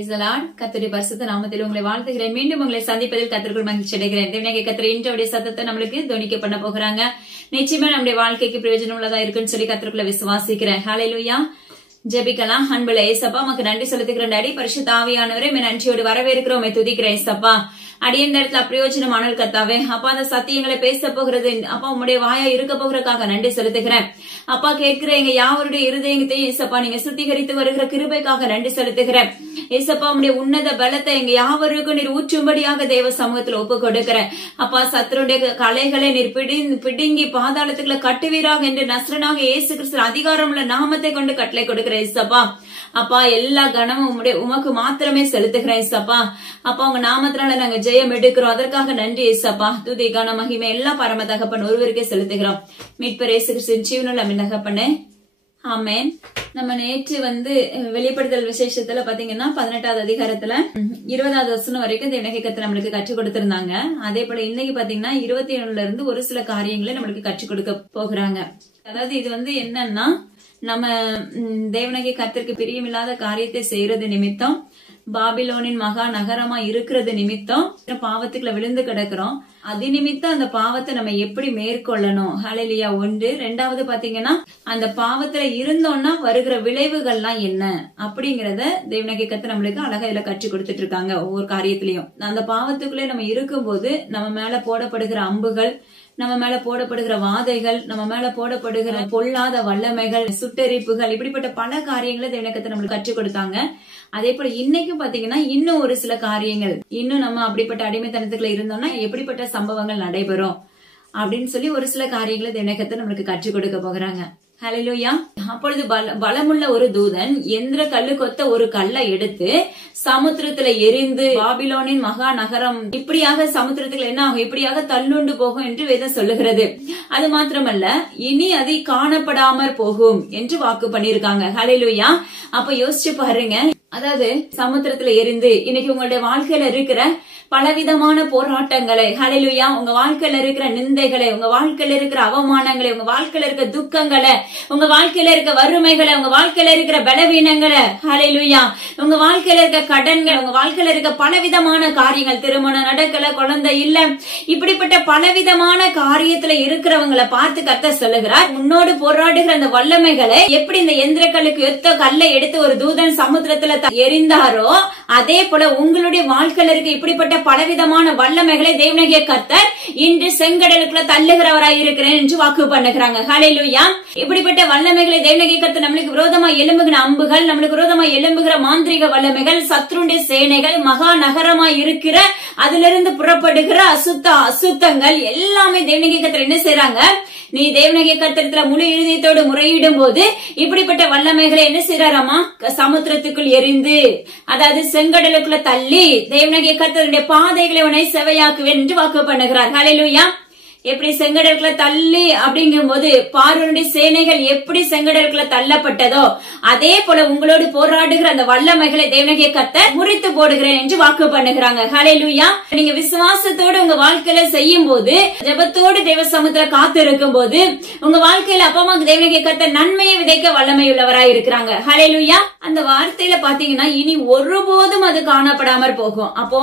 கர்த்தருடைய பரிசுத்த நாமத்தில் உங்களை வாழ்த்துகிறேன். மீண்டும் உங்களை சந்திப்பதில் கர்த்தருக்குள் மகிழ்ச்சி அடைகிறேன். தேவனாகிய கர்த்தர் இன்றைய சத்தத்தை நம்மளுக்கு தொனிக்க பண்ண போகிறாங்க. நிச்சயமா நம்முடைய வாழ்க்கைக்கு பிரயோஜனம் உள்ளதா இருக்குன்னு சொல்லி கர்த்தருக்குள்ள விசுவாசிக்கிறேன். ஹல்லேலூயா. ஜெபிக்கலாம். அன்புள்ள ஏசப்பா, உமக்கு நன்றி செலுத்துகிறேன். டாடி, பரிசுத்த ஆவியானவரே, நன்றியோடு வரவேற்கிறோம், துதிக்கிறேன் ஏசப்பா. அடியன் இடத்துல அப்பிரயோஜனமான கர்த்தாவே, அப்பா அந்த சத்தியங்களை பேச போகிறது அப்பா உம்முடைய வாயா இருக்க போகிறதுக்காக நன்றி செலுத்துகிறேன். அப்பா கேட்கிற எங்க யாவருடைய இருதயத்தையும் ஏசப்பா நீங்க சுத்திகரித்து வருகிற கிருபைக்காக நன்றி செலுத்துகிறேன். ஏசப்பா உம்முடைய உன்னத பலத்தை எங்க யாவருக்கும் நீர் ஊற்றும்படியாக தேவ சமூகத்துல ஒப்பு கொடுக்கிறேன். அப்பா சத்துருடைய கலைகளை நீர் பிடுங்கி பாதாளத்துக்குள்ள கட்டுவீராக என்று நஸ்ரனாக இயேசு கிறிஸ்து அதிகாரம் உள்ள நாமத்தை கொண்டு கட்டளை கொடுக்கிறேன் ஏசப்பா. அப்பா எல்லா கனமும் உமக்கு மாத்திரமே செலுத்துகிறேன் ஏசப்பா. அப்பா உங்க நாமத்தினால நாங்க ஜெயம் எடுக்கிறோம், அதற்காக நன்றி ஏசப்பா. துதி கன மகிமை எல்லாம் பரம தகப்பன் ஒருவருக்கே செலுத்துகிறோம். மீட்பர் இயேசு கிறிஸ்துவின் ஜீவனுள்ள அமீன் தகப்பனே, ஆமென். நம்ம நேற்று வெளிப்படுத்தல் விசேஷத்துல பாத்தீங்கன்னா 18வது அதிகாரத்துல 20வது வசனம் வரைக்கும் தேவனாகிய கர்த்தர் நம்மளுக்கு கற்றுக் கொடுத்திருந்தாங்க. அதே போல இன்னைக்கு பாத்தீங்கன்னா 21ல இருந்து ஒரு சில காரியங்களை நம்மளுக்கு கற்றுக் கொடுக்க போகிறாங்க. அதாவது இது என்னன்னா, நம்ம தேவனாகிய கர்த்தருக்கு பிரியமில்லாத காரியத்தை செய்யறது நிமித்தம், பாபிலோனின் மகா நகரமா இருக்கிறது நிமித்தம் பாவத்துக்குள்ள விழுந்து கிடக்கிறோம். அது நிமித்தம் அந்த பாவத்தை நம்ம எப்படி மேற்கொள்ளணும், ஹல்லேலூயா. 1. 2வது பாத்தீங்கன்னா, அந்த பாவத்துல இருந்தோம்னா வருகிற விளைவுகள்லாம் என்ன அப்படிங்கறத தேவனாகிய கர்த்தர் நம்மளுக்கு அழகா இதுல கற்றுக் கொடுத்துட்டு இருக்காங்க. ஒவ்வொரு காரியத்திலையும் அந்த பாவத்துக்குள்ளே நம்ம இருக்கும்போது நம்ம மேல போடப்படுகிற அம்புகள், நம்ம மேல போடப்படுகிற வாதைகள், நம்ம மேல போடப்படுகிற பொல்லாத வல்லமைகள், சுட்டெரிப்புகள், இப்படிப்பட்ட பல காரியங்களை தேவனாகிய கர்த்தர் நம்மளுக்கு கற்றுக் கொடுத்தாங்க. அதே போல இன்னைக்கும் பாத்தீங்கன்னா இன்னும் ஒரு சில காரியங்கள், இன்னும் நம்ம அப்படிப்பட்ட அடிமைத்தனத்துக்குள்ள இருந்தோம்னா எப்படிப்பட்ட சம்பவங்கள் நடைபெறும் அப்படின்னு சொல்லி ஒரு சில காரியங்களை தேவனாகிய கர்த்தர் நம்மளுக்கு கற்றுக் கொடுக்க போகிறாங்க. ஹல்லேலூயா. அப்பொழுது பலமுள்ள ஒரு தூதன் எந்திர கல்லு கொத்த ஒரு கல்லை எடுத்து சமுத்திரத்துல எரிந்து, பாபிலோனின் மகா நகரம் இப்படியாக சமுத்திரத்துல என்ன ஆகும், இப்படியாக தள்ளுண்டு போகும் என்று வேதம் சொல்லுகிறது. அது மாத்திரமல்ல, இனி அது காணப்படாமற் போகும் என்று வாக்கு பண்ணிருக்காங்க. ஹல்லேலூயா. அப்ப யோசிச்சு பாருங்க, அதாவது சமுத்திரத்துல எரிந்து இன்னைக்கு உங்களுடைய வாழ்க்கையில இருக்கிற பலவிதமான போராட்டங்களை, ஹல்லேலூயா, உங்க வாழ்க்கையில இருக்கிற நிந்தைகளை, உங்க வாழ்க்கையில இருக்கிற அவமானங்களை, உங்க வாழ்க்கையில இருக்கிற துக்கங்களை, உங்க வாழ்க்கையில இருக்க வறுமைகளை, உங்க வாழ்க்கையில இருக்கிற பலவீனங்களை, ஹல்லேலூயா, உங்க வாழ்க்கையில இருக்க கடன்கள், உங்க வாழ்க்கையில இருக்க பலவிதமான காரியங்கள், திருமணம் நடக்கல, குழந்தை இல்ல, இப்படிப்பட்ட பலவிதமான காரியத்துல இருக்கிறவங்களை பார்த்து கர்த்தர் சொல்லுகிறார், உன்னோடு போராடுகிற அந்த வல்லமைகளை எப்படி இந்த எந்திரக்கல்லுக்கு ஒத்த கல்லை எடுத்து ஒரு தூதன் சமுத்திரத்துல எரிந்தாரோ, அதே போல உங்களுடைய வாழ்க்கையில இருக்க இப்படிப்பட்ட பலவிதமான வல்லமைகளை தேவனாகிய கர்த்தர் இன்று செங்கடலுக்குள்ள தள்ளுகிறவராய் இருக்கிறேன் என்று வாக்கு பண்ணுகிறாங்க. ஹல்லேலூயா. இப்படிப்பட்ட வல்லமைகளை தேவனாகிய கர்த்தர் நம்மளுக்கு விரோதமா எழும்புகிற அம்புகள், நம்மளுக்கு விரோதமா எழும்புகிற மாந்திரிக வல்லமைகள், சத்ருடைய சேனைகள், மகா நகரமாய் இருக்கிற அதிலிருந்து புறப்படுகிற அசுத்தங்கள் எல்லாமே தேவனாகிய கர்த்தர் என்ன செய்யறாங்க, நீ தேவனாகிய கர்த்தரத்துல முழு இருதயத்தோடு முறையிடும் போது இப்படிப்பட்ட வல்லமைகளை என்ன செய்யறாராமா, சமுத்திரத்துக்குள் எரிந்து, அதாவது செங்கடலுக்குள்ள தள்ளி தேவனாகிய கர்த்தருடைய பாதைகளை உன்னை செவையாக்குவேன் என்று வாக்கு பண்ணுகிறார். ஹல்லேலூயா. எப்படி செங்கடலுக்குள்ள தள்ளி அப்படிங்கும் போது பார்வோனுடைய சேனைகள் எப்படி செங்கடலுக்குள்ள தள்ளப்பட்டதோ அதே போல உங்களோடு போராடுகிற அந்த வல்லமைகளை தேவனாகிய கர்த்தர் முறித்து போடுகிறேன் என்று வாக்கு பண்ணுகிறாங்க. ஹல்லேலூயா. நீங்க விசுவாசத்தோடு உங்க வாழ்க்கையில செய்யும் போது, ஜெபத்தோடு தேவ சமூகத்துல காத்து இருக்கும் போது, உங்க வாழ்க்கையில அப்பமாக்கு தேவனாகிய கர்த்தர் நன்மையை விதைக்க வல்லமை உள்ளவராய் இருக்கிறாங்க. ஹல்லேலூயா. அந்த வார்த்தையில பாத்தீங்கன்னா இனி ஒருபோதும் அது காணப்படாமற் போகும். அப்போ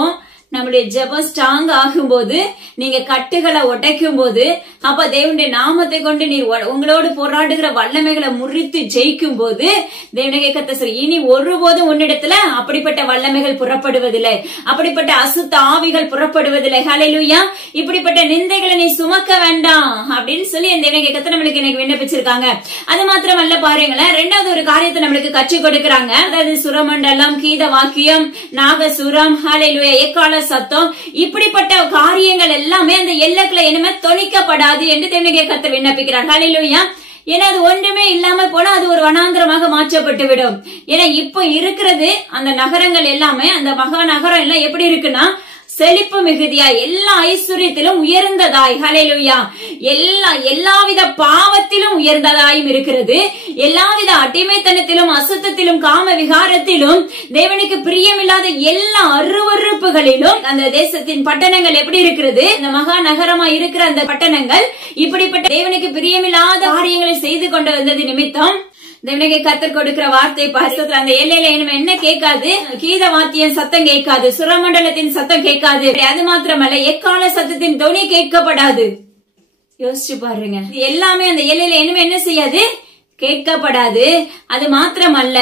நம்முடைய ஜெபம் ஸ்ட்ராங் ஆகும் போது, நீங்க கட்டுகளை உடைக்கும் போது, அப்ப தேவனுடைய நாமத்தை கொண்டு நீர் உங்களோடு போராடுகிற வல்லமைகளை முறித்து ஜெயிக்கும் போது தேவனாகிய கர்த்தர் இனி ஒருபோதும் உன்னிடத்துல அப்படிப்பட்ட வல்லமைகள் புறப்படுவதில்லை, அப்படிப்பட்ட அசுத்த ஆவிகள் புறப்படுவதில்லை. ஹல்லேலூயா. இப்படிப்பட்ட நிந்தைகளை நீ சுமக்க வேண்டாம் அப்படின்னு சொல்லி தேவனாகிய கர்த்தர் நம்மளுக்கு எனக்கு விண்ணப்பிச்சிருக்காங்க. அது மாத்திரமல்ல, பாருங்களேன், 2வது ஒரு காரியத்தை நம்மளுக்கு கற்றுக் கொடுக்கிறாங்க. அதாவது சுரமண்டலம், கீத வாக்கியம், நாகசுரம், ஹல்லேலூயா, எக்கால சத்தம், இப்படிப்பட்ட காரியங்கள் எல்லாமே அந்த எல்லைக்குள்ள இனிமே தொனிக்கப்படாது என்று தேவனாகிய கர்த்தர் விண்ணப்பிக்கிறார். ஹல்லேலூயா. ஏன்னா அது ஒன்றுமே இல்லாம போனா அது ஒரு வனாந்திரமாக மாற்றப்பட்டு விடும். ஏன்னா இப்ப இருக்கிறது அந்த நகரங்கள் எல்லாமே, அந்த மகா நகரம் எல்லாம் எப்படி இருக்குன்னா, செழிப்பு மிகுதியாய், எல்லா ஐஸ்வர்யத்திலும் உயர்ந்ததாய், ஹல்லேலூயா, எல்லாவித பாவத்திலும் உயர்ந்ததாயும் இருக்கிறது. எல்லாவித அடிமைத்தனத்திலும், அசுத்தத்திலும், காம விகாரத்திலும், தேவனுக்கு பிரியமில்லாத எல்லா அருவருப்புகளிலும் அந்த தேசத்தின் பட்டணங்கள் எப்படி இருக்கிறது, இந்த மகா நகரமா இருக்கிற அந்த பட்டணங்கள் இப்படிப்பட்ட தேவனுக்கு பிரியமில்லாத காரியங்களை செய்து கொண்டு வந்தது நிமித்தம் தேவனுடைய கர்த்தர் கொடுக்கிற வார்த்தை பரிசுத்தத்துல அந்த எல்லையில என்ன கேட்காது, கீத வாத்தியம் சத்தம் கேட்காது, சுரமண்டலத்தின் சத்தம் கேட்காது, அது மாத்திரமல்ல எக்கால சத்தத்தின் தொனி கேட்கப்படாது. யோசிச்சு பாருங்க, எல்லாமே அந்த எல்லையில என்ன செய்யாது, கேட்கப்படாது. அது மாத்திரமல்ல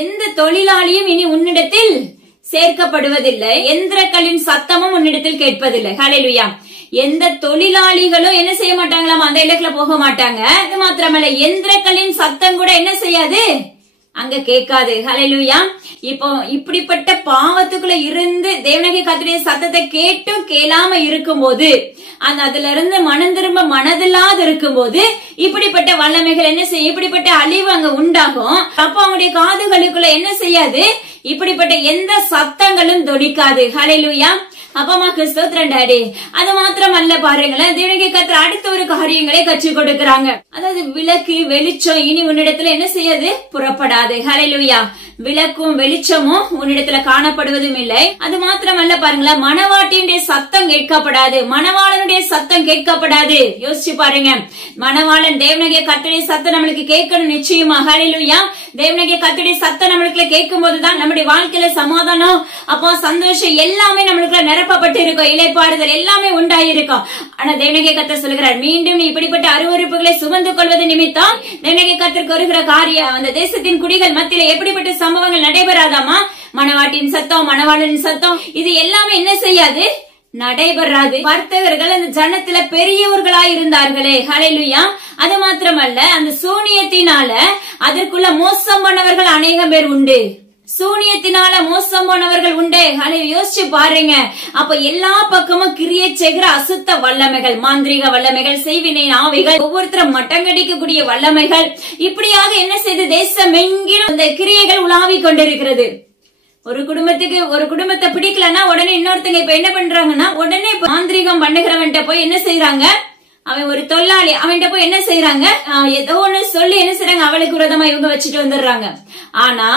எந்த தொழிலாளியும் இனி உன்னிடத்தில் சேர்க்கப்படுவதில்லை, எந்திரக்களின் சத்தமும் உன்னிடத்தில் கேட்பதில்லை. ஹல்லேலூயா. எந்த தொழிலாளிகளும் என்ன செய்ய மாட்டாங்களாம், அந்த இடத்துல போக மாட்டாங்க. அது மாத்திரமல்ல எந்திரக்களின் சத்தம் கூட என்ன செய்யாது, அங்க கேட்காது. ஹல்லேலூயா. இப்போ இப்படிப்பட்ட பாவத்துக்குள்ள இருந்து தேவனுடைய கர்த்தருடைய சத்தத்தை கேட்டும் கேளாம இருக்கும்போது, அதுல இருந்து மனம் திரும்ப மனதில்லாத இருக்கும்போது இப்படிப்பட்ட வல்லமைகள் என்ன செய்யும், இப்படிப்பட்ட அழிவு அங்க உண்டாகும். அப்ப அவங்களுடைய காதுகளுக்குள்ள என்ன செய்யாது, இப்படிப்பட்ட எந்த சத்தங்களும் தொனிக்காது. ஹல்லேலூயா. அப்பமாக்கு ஸ்தோத்திரம் டாடி. அது மாத்திரம் அல்ல, பாருங்களேன், தேவனுடைய கர்த்தர் அடுத்த ஒரு காரியங்களை கற்றுக் கொடுக்கறாங்க. அதாவது விளக்கு வெளிச்சம் இனி உன்னிடத்துல என்ன செய்யாது, புறப்படாது. ஹல்லேலூயா. விளக்கும் வெளிச்சமும் உன்னிடத்துல காணப்படுவதும் இல்லை. அது மாத்திரம் அல்ல, பாருங்களேன், மணவாட்டியுடைய சத்தம் கேட்கப்படாது, மணவாளனுடைய சத்தம் கேட்கப்படாது. யோசிச்சு பாருங்க, மணவாளன் தேவனுடைய கர்த்தருடைய சத்தம் நம்மளுக்கு கேட்கணும் நிச்சயமா. ஹல்லேலூயா. தேவனுடைய கர்த்தருடைய சத்தம் நம்மளுக்கு கேட்கும் போதுதான் நம்முடைய வாழ்க்கையில சமாதானம், அப்போ சந்தோஷம் எல்லாமே நம்மளுக்குள்ள நிரப்பப்பட்டு இருக்கும், இளைப்பாறுதல் எல்லாமே உண்டாயிருக்கும். ஆனா தேவனுடைய கர்த்தர் சொல்கிறார், மீண்டும் நீ இப்படிப்பட்ட அருவருப்புகளை சுமந்து கொள்வது நிமித்தம் தேவனுடைய கர்த்தர் வருகிற காரியம், அந்த தேசத்தின் குடிகள் மத்தியில எப்படிப்பட்ட சம்பவங்கள் நடைபெறாதாமா, மணவாட்டின் சத்தம் மணவாளனின் சத்தம் இது எல்லாமே என்ன செய்யாது, நடைபெறாது. வர்த்தகர்கள் அந்த ஜனத்துல பெரியவர்களாய் இருந்தார்களே. ஹல்லேலூயா. அது மாத்திரமல்ல அந்த சூனியத்தினால அதற்குள்ள மோசம் பண்ணவர்கள் அநேகம் பேர் உண்டு, சூனியத்தினால மோசம் போனவர்கள் உண்டே. யோசிச்சு பாருங்க. அப்ப எல்லா பக்கமும் கிரியை செய்கிற அசுத்த வல்லமைகள், மாந்திரிக வல்லமைகள், செய்வினை ஆவிகள், ஒவ்வொருத்தரும் மட்டங்கடிக்கக்கூடிய வல்லமைகள், இப்படியாக என்ன செய்து தேசம் எங்கிலும் இந்த கிரியைகள் உலாவிக் கொண்டிருக்கிறது. ஒரு குடும்பத்தை பிடிக்கலன்னா உடனே இன்னொருத்தங்க இப்ப என்ன பண்றாங்கன்னா, உடனே மாந்திரிகம் பண்ணுகிறவன்ட்ட போய் என்ன செய்யறாங்க, அவன் ஒரு தொழிலாளி, அவன்கிட்ட போய் என்ன செய்யறாங்க, ஏதோ ஒண்ணு சொல்லி என்ன செய்யறாங்க, அவளுக்கு விரோதமா இவங்க வச்சுட்டு வந்துடுறாங்க. ஆனா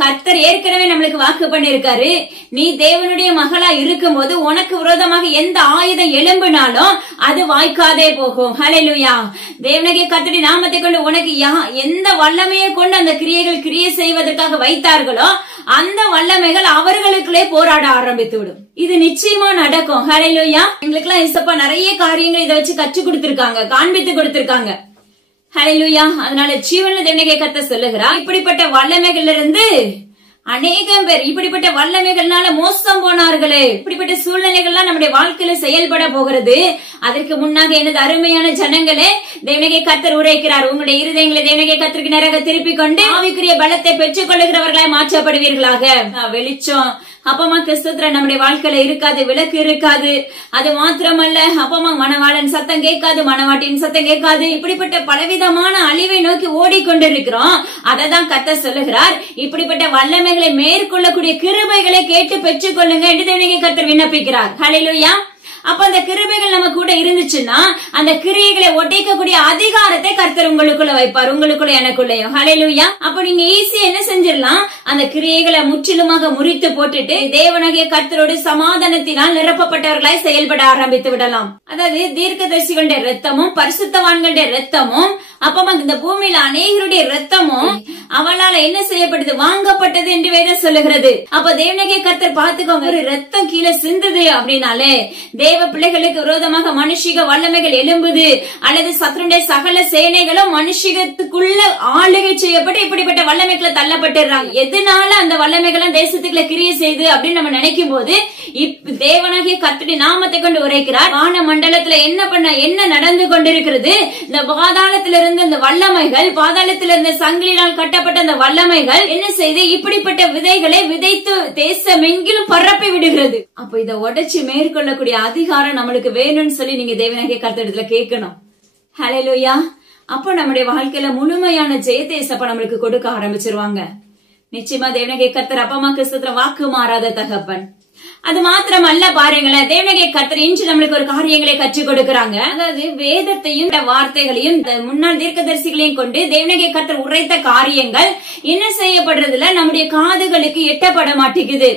கர்த்தர் ஏற்கனவே நம்மளுக்கு வாக்கு பண்ணிருக்காரு, நீ தேவனுடைய மகளா இருக்கும் போது உனக்கு விரோதமாக எந்த ஆயுதம் எழும்பினாலும் அது வாய்க்காதே போகும். ஹல்லேலூயா. தேவனுடைய கர்த்தருடைய நாமத்தை கொண்டு உனக்கு எந்த வல்லமையை கொண்டு அந்த கிரியை செய்வதற்காக வைத்தார்களோ அந்த வல்லமைகள் அவர்களுக்குள்ளே போராட ஆரம்பித்து விடும். இது நிச்சயமா நடக்கும். ஹல்லேலூயா. எங்களுக்கு எல்லாம் இசப்பா நிறைய காரியங்கள் இதை வச்சு கற்றுக் கொடுத்திருக்காங்க, காண்பித்து கொடுத்திருக்காங்க. ஹல்லேலூயா. அதனால ஜீவன்ல தேவனுடைய கர்த்தர் சொல்லுகிறார், இப்படிப்பட்ட வல்லமைகள்ல இருந்து அநேகம் பேர் இப்படிப்பட்ட வல்லமைகள்னால மோசம் போனார்களே. இப்படிப்பட்ட சூழ்நிலைகள்லாம் நம்முடைய வாழ்க்கையில செயல்பட போகிறது. அதற்கு முன்னாக எனது அருமையான ஜனங்களே, தேவனுடைய கர்த்தர் உரைக்கிறார், உங்களுடைய இருதயங்களை தேவனுடைய கர்த்தருக்கு நேராக திருப்பிக் கொண்டு ஆவிக்குரிய பலத்தை பெற்றுக் கொள்ளுகிறவர்களாய் மாற்றப்படுவீர்களாக. வெளிச்சம் அப்பமா கிறிஸ்துவ நம்முடைய வாழ்க்கையில இருக்காது, விளக்கு இருக்காது. அது மாத்திரமல்ல, அப்பமா மணவாளன் சத்தம் கேட்காது, மணவாட்டின் சத்தம் கேட்காது. இப்படிப்பட்ட பலவிதமான அழிவை நோக்கி ஓடிக்கொண்டிருக்கிறோம். அததான் கர்த்தர் சொல்லுகிறார், இப்படிப்பட்ட வல்லமைகளை மேற்கொள்ளக்கூடிய கிருபைகளை கேட்டு பெற்றுக் கொள்ளுங்க என்று தேவனுடைய கர்த்தர் விண்ணப்பிக்கிறார். ஹல்லேலூயா. அப்ப அந்த கிருபைகள் நம்ம கூட இருந்துச்சுன்னா அந்த கிரியைகளை ஒட்டைக்கக்கூடிய அதிகாரத்தை கர்த்தர் உங்களுக்குள்ள வைப்பார், உங்களுக்குள்ள எனக்குள்ளயும். ஹல்லேலூயா. அப்ப நீங்க ஈஸியா என்ன செஞ்சிடலாம், அந்த கிரியைகளை முற்றிலுமாக முறித்து போட்டுட்டு தேவனாகிய கர்த்தரோடு சமாதானத்தினால் நிரப்பப்பட்டவர்களாய் செயல்பட ஆரம்பித்து விடலாம். அதாவது தீர்க்கதரிசிகளுடைய ரத்தமும் பரிசுத்தவான்களுடைய ரத்தமும் அப்பமா இந்த பூமியில அநேகருடைய ரத்தமும் அவளால என்ன செய்யப்பட்டது, வாங்கப்பட்டது என்று வேதம் சொல்லுகிறது. அப்ப தேவனாகிய கர்த்தர் பார்த்துக்கோங்க, ஒரு ரத்தம் கீழே சிந்துது அப்படின்னாலே தேவ பிள்ளைகளுக்கு விரோதமாக மனுஷிக வல்லமைகள் எழும்புது, அல்லது சத்துருடைய சகல சேனைகளும் மனுஷிகத்துக்குள்ள ஆளுகை செய்யப்பட்டு இப்படிப்பட்ட வல்லமைகளை தள்ளப்பட்டுறாங்க. எதனால அந்த வல்லமைகள் தேசத்துக்குள்ள கிரியை செய்து அப்படின்னு நம்ம நினைக்கும் போது தேவனாகிய கர்த்தருடைய நாமத்தை கொண்டு உரைக்கிறார், வான மண்டலத்துல என்ன நடந்து கொண்டிருக்கிறது, இந்த பாதாளத்திலிருந்து இந்த வல்லமைகள், பாதாளத்திலிருந்து சங்கிலினால் கட்டப்பட்ட அந்த வல்லமைகள் என்ன செய்து இப்படிப்பட்ட விதைகளை விதைத்து தேசம் எங்கிலும் பரப்பி விடுகிறது. அப்ப இதை உடைச்சு மேற்கொள்ளக்கூடிய அதிகாரம் நம்மளுக்கு வேணும்னு சொல்லி நீங்க தேவனாகிய கர்த்தரிடத்துல கேட்கணும். ஹல்லேலூயா. அப்ப நம்முடைய வாழ்க்கையில முழுமையான ஜெயதேசப்ப நம்மளுக்கு கொடுக்க ஆரம்பிச்சிருவாங்க. நிச்சயமா தேவனாகிய கர்த்தர் அப்பமா கிறிஸ்துவ வாக்கு மாறாத தகப்பன். அது மாத்திரம் அல்ல பாருங்களேன், தேவனாகிய கர்த்தர் இன்று நம்மளுக்கு ஒரு காரியங்களை கற்றுக் கொடுக்கிறாங்க. அதாவது வேதத்தையும் வார்த்தைகளையும் முன்னாள் தீர்க்கதரிசிகளையும் கொண்டு தேவனாகிய கர்த்தர் உரைத்த காரியங்கள் என்ன செய்யப்படுறதுல நம்முடைய காதுகளுக்கு எட்டப்பட மாட்டேங்குது.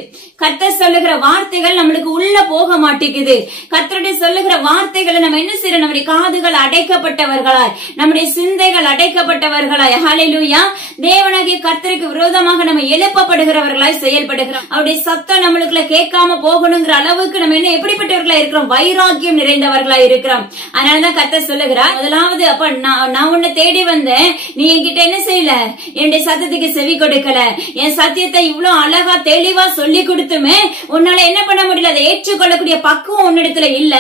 கர்த்தர் சொல்லுகிற வார்த்தைகள் நம்மளுக்கு உள்ள போக மாட்டேங்குது. கர்த்தருடைய சொல்லுகிற வார்த்தைகளை நம்ம என்ன செய்யறோம், நம்முடைய காதுகள் அடைக்கப்பட்டவர்களாய், நம்முடைய சிந்தைகள் அடைக்கப்பட்டவர்களாய், ஹல்லேலூயா, தேவனாகிய கர்த்தருக்கு விரோதமாக நம்ம எழுப்பப்படுகிறவர்களாய் செயல்படுகிறோம். அவருடைய சத்தம் நம்மளுக்குள்ள கேட்காம போகணுங்கிற அளவுக்கு நம்ம என்ன எப்படிப்பட்டவர்களா இருக்கிறோம், வைராக்கியம் நிறைந்தவர்களா இருக்கிறோம். அதனாலதான் கர்த்தர் சொல்லுகிறார், முதலாவது அப்ப நான் உன்னை தேடி வந்தேன், நீ என்கிட்ட என்ன செய்யல, என்னுடைய சத்தத்துக்கு செவி கொடுக்கல. என் சத்தியத்தை இவ்வளவு அழகா தெளிவா சொல்லி கொடுத்துமே உன்னால என்ன பண்ண முடியல, அதை ஏற்றுக்கொள்ளக்கூடிய பக்குவம் உன்னிடத்துல இல்ல,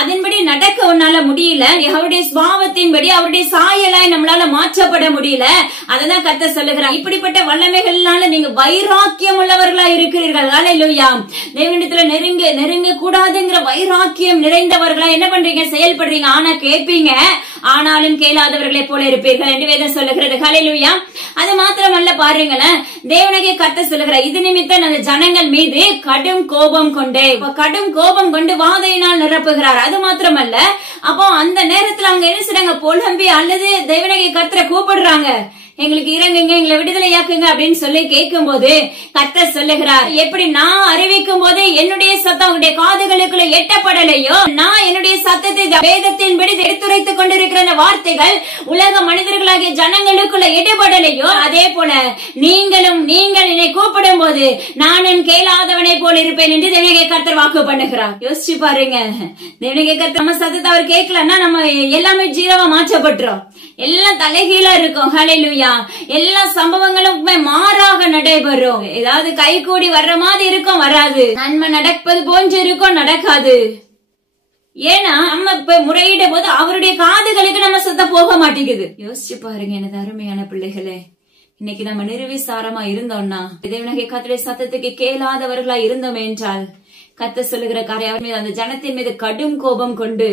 அதன்படி நடக்க உன்னால முடியல, அவருடைய சுபாவத்தின்படி அவருடைய சாயலாய் நம்மளால மாற்றப்பட முடியல. அததான் கர்த்தர் சொல்லுகிறார், இப்படிப்பட்ட வல்லமைகள்னால நீங்க வைராக்கியம் உள்ளவர்களா இருக்கிறீர்கள். ஹல்லேலூயா, தேவனிடத்துல நெருங்க கூடாதுங்கிற வைராக்கியம் நிறைந்தவர்களா என்ன பண்றீங்க, செயல்படுறீங்க. ஆனா கேட்பீங்க, ஆனாலும் கேளாதவர்களை போல இருப்பீர்கள் என்று வேதம் சொல்லுகிறது. ஹல்லேலூயா, அது மாத்திரமல்ல பாருங்களேன், தேவனாகிய கர்த்தர் சொல்லுகிறார், இது நிமித்தம் அந்த ஜனங்கள் மீது கடும் கோபம் கொண்டே, கடும் கோபம் கொண்டு வாதையினால் நிரப்புகிறார். அது மாத்திரமல்ல, அப்போ அந்த நேரத்துல அவங்க என்ன செய்றாங்க, புலம்பி அல்லது தேவனாகிய கர்த்தரை கூப்பிடுறாங்க, எங்களுக்கு இறங்குங்க, எங்களை விடுதலையாக்குங்க அப்படின்னு சொல்லி கேட்கும் போது கர்த்தர் சொல்லுகிறார், எப்படி நான் அறிவிக்கும் போது என்னுடைய சத்தம் உங்களுடைய காதுகளுக்குள்ள எட்டப்படலையோ, நான் என்னுடைய சத்தத்தை வேதத்தின்படி எடுத்துரைத்துக் கொண்டிருக்கிற அந்த வார்த்தைகள் உலக மனிதர்களாகிய ஜனங்களுக்குள்ள எடுபடலையோ, அதே போல நீங்கள் என்னை கூப்பிடும் போது நானும் கேளாதவனை போல இருப்பேன் என்று தேவனாகிய கர்த்தர் வாக்கு பண்ணுகிறார். யோசிச்சு பாருங்க, தேவனாகிய கர்த்தர் நம்ம சத்தத்தை அவர் கேட்கலன்னா நம்ம எல்லாமே ஜீரோவா மாற்றப்பட்டுரும், எல்லாம் தலைகீழா இருக்கும். ஹல்லேலூயா, எல்லா சம்பவங்களும் மாறாக நடைபெறும். ஏதாவது கை கூடி வர்ற மாதிரி இருக்கும், வராது. நன்மை நடப்பது போன்று இருக்கும், நடக்காது. ஏன்னா நம்ம இப்ப முறையிடும் போது அவருடைய காதுகளுக்கு நம்ம சுத்தம் போக மாட்டேங்குது. யோசிச்சு பாருங்க எனது அருமையான பிள்ளைகளே, இன்னைக்கு நம்ம நிர்விசாரமா இருந்தோம்னா, தேவனாகிய கர்த்தருடைய சத்தத்துக்கு கேளாதவர்களா இருந்தோம் என்றால், கர்த்தர் சொல்லுகிற காரியம் மீது அந்த ஜனத்தின் மீது கடும் கோபம் கொண்டு,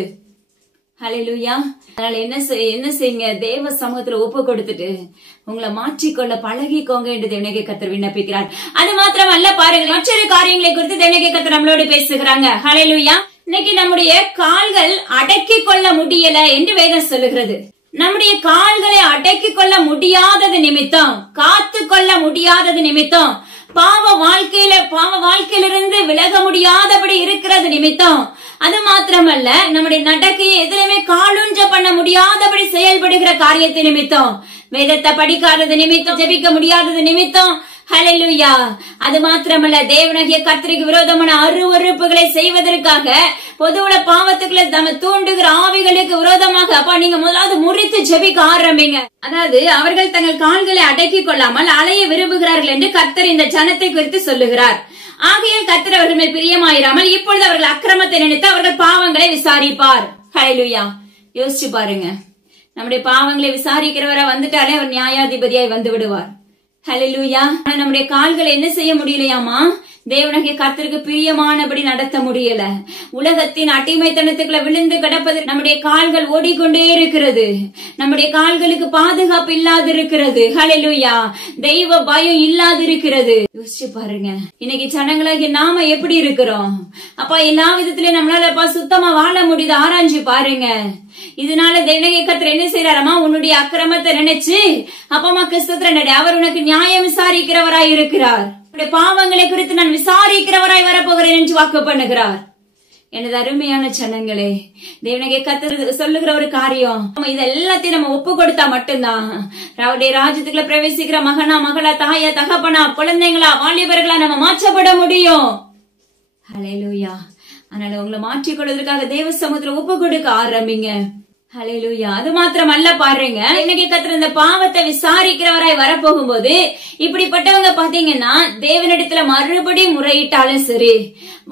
ஹல்லேலூயா, அதனால என்ன செய்யுங்க, தேவ சமூகத்துல ஒப்பு கொடுத்துட்டு உங்களை மாற்றிக்கொள்ள பழகிக்கோங்க என்று தேவனாகிய கர்த்தர் விண்ணப்பிக்கிறார். அது மாத்திரம் அல்ல பாருங்க, மற்றொரு காரியங்களை குறித்து தேவனாகிய கர்த்தர் நம்மளோடு பேசுகிறாங்க. ஹல்லேலூயா, இன்னைக்கு நம்முடைய கால்கள் அடக்கி கொள்ள முடியல என்று வேதம் சொல்லுகிறது. நம்முடைய கால்களை அடக்கி கொள்ள முடியாதது நிமித்தம், காத்து கொள்ள முடியாதது நிமித்தம், பாவ வாழ்க்கையிலிருந்து விலக முடியாதபடி இருக்கிறது நிமித்தம், அது மாத்திரமல்ல நம்முடைய நடக்கையை எதிலுமே காலூன்ற பண்ண முடியாதபடி செயல்படுகிற காரியத்தை நிமித்தம், வேதத்தை படிக்காதது நிமித்தம், ஜெபிக்க முடியாதது நிமித்தம், ஹல்லேலூயா, அது மாத்திரமல்ல தேவனாகிய கர்த்தருக்கு விரோதமான அருவருப்புகளை செய்வதற்காக பொதுவுல பாவத்துக்குள்ள நம்ம தூண்டுகிற ஆவிகளுக்கு விரோதமாக அப்பா நீங்க முதலாவது முறித்து ஜெபிக்க ஆரம்பிங்க. அதாவது அவர்கள் தங்கள் கால்களை அடக்கி கொள்ளாமல் அலைய விரும்புகிறார்கள் என்று கர்த்தர் இந்த ஜனத்தை குறித்து சொல்லுகிறார். ஆகையால் கர்த்தர் அவர்கள் மேல் பிரியமாயிராமல் இப்பொழுது அவர்கள் அக்கிரமத்தை நினைத்து அவர்கள் பாவங்களை விசாரிப்பார். ஹல்லேலூயா, யோசிச்சு பாருங்க, நம்முடைய பாவங்களை விசாரிக்கிறவரா வந்துட்டாலே அவர் நியாயாதிபதியாய் வந்து விடுவார். ஹல்லேலூயா, நம்முடைய கால்களை என்ன செய்ய முடியலையாமா, தேவனாகிய கர்த்தருக்கு பிரியமானபடி நடத்த முடியல. உலகத்தின் அடிமைத்தனத்துக்குள்ள விழுந்து கிடப்பதற்கு நம்முடைய கால்கள் ஓடிக்கொண்டே இருக்கிறது. நம்முடைய கால்களுக்கு பாதுகாப்பு இல்லாது இருக்கிறது. ஹல்லேலூயா, தெய்வ பயம் இல்லாது இருக்கிறது. யோசிச்சு பாருங்க, இன்னைக்கு ஜனங்களாகிய நாம எப்படி இருக்கிறோம். அப்பா எல்லா விதத்திலயும் நம்மளால சுத்தமா வாழ முடியுது, ஆராய்ஞ்சு பாருங்க. இதனால தேவனாகிய கர்த்தர் என்ன செய்யறாரமா, உன்னுடைய அக்கிரமத்தை நினைச்சு அப்பமா கிறிஸ்துவ அவர் உனக்கு நியாயம் விசாரிக்கிறவராய் இருக்கிறார். பாவங்களை குறித்து நான் விசாரிக்கிறவராய் வரப்போகிறேன் என்று வாக்கு பண்ணுகிறார். எனது அருமையான ஜனங்களே, தேவனாகிய கர்த்தர் சொல்லுகிற ஒரு காரியம், இது எல்லாத்தையும் நம்ம ஒப்பு கொடுத்தா மட்டும்தான் அவருடைய ராஜ்யத்துக்குள்ள பிரவேசிக்கிற மகனா, மகளா, தாயா, தகப்பனா, குழந்தைங்களா, வாலிபர்களா நம்ம மாற்றப்பட முடியும். ஹல்லேலூயா, அதனால உங்களை மாற்றிக்கொள்வதற்காக தேவ சமூகத்துல ஒப்பு கொடுக்க ஆரம்பிங்க. ஹல்லேலூயா, அது மாத்திரம் அல்ல பாருங்க, இன்னைக்கு கர்த்தர் இந்த பாவத்தை விசாரிக்கிறவராய் வரப்போகும்போது இப்படிப்பட்டவங்க பாத்தீங்கன்னா தேவனிடத்துல மறுபடி முறையிட்டாலும் சரி,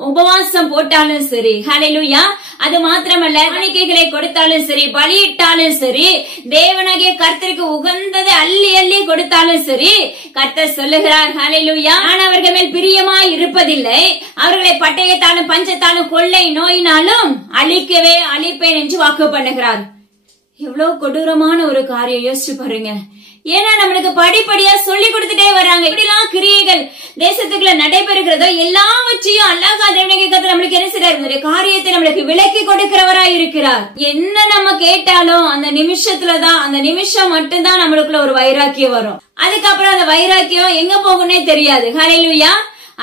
உபவாசம் போட்டாலும் சரி, ஹல்லேலூயா, அது மாத்திரமல்ல காணிக்கைகளை கொடுத்தாலும் சரி, பலியிட்டாலும் சரி, தேவனாகிய கர்த்தருக்கு உகந்ததை அள்ளி அள்ளி கொடுத்தாலும் சரி, கர்த்தர் சொல்லுகிறார் ஹல்லேலூயா, நான் அவர்கள் மேல் பிரியமாய் இருப்பதில்லை, அவர்களை பட்டயத்தாலும் பஞ்சத்தாலும் கொள்ளை நோயினாலும் அழிக்கவே அழிப்பேன் என்று வாக்கு பண்ணுகிறார். எவ்வளவு கொடூரமான ஒரு காரியம், யோசிச்சு பாருங்க. ஏன்னா நம்மளுக்கு படிப்படியா சொல்லி கொடுத்துட்டே வராங்க. இப்படிலாம் கிரியைகள் தேசத்துக்குள்ள நடைபெறுகிறதோ எல்லாவற்றையும் அல்லாஹ் தேவனாகிய கர்த்தர் நம்மளுக்கு என்ன செய்றாரு, காரியத்தை நம்மளுக்கு விலக்கி கொடுக்கிறவராய் இருக்கிறார். என்ன நம்ம கேட்டாலும் அந்த நிமிஷத்துலதான், அந்த நிமிஷம் மட்டும்தான் நம்மளுக்குள்ள ஒரு வைராக்கியம் வரும். அதுக்கப்புறம் அந்த வைராக்கியம் எங்க போகும்னே தெரியாது. ஹல்லேலூயா.